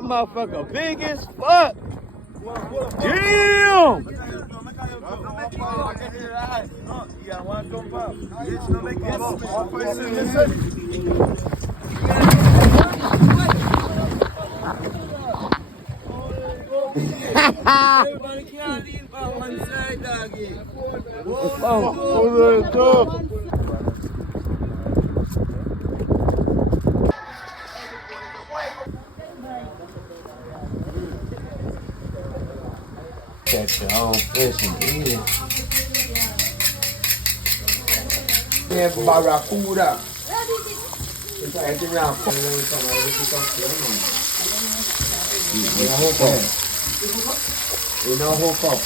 That motherfucker big as fuck. Damn. Everybody can't leave by one side, doggy. Catch your own fish and eat it. Yeah, barracuda. Então, é que minha avó não chama ele de campeão. E não roncou. E não roncou.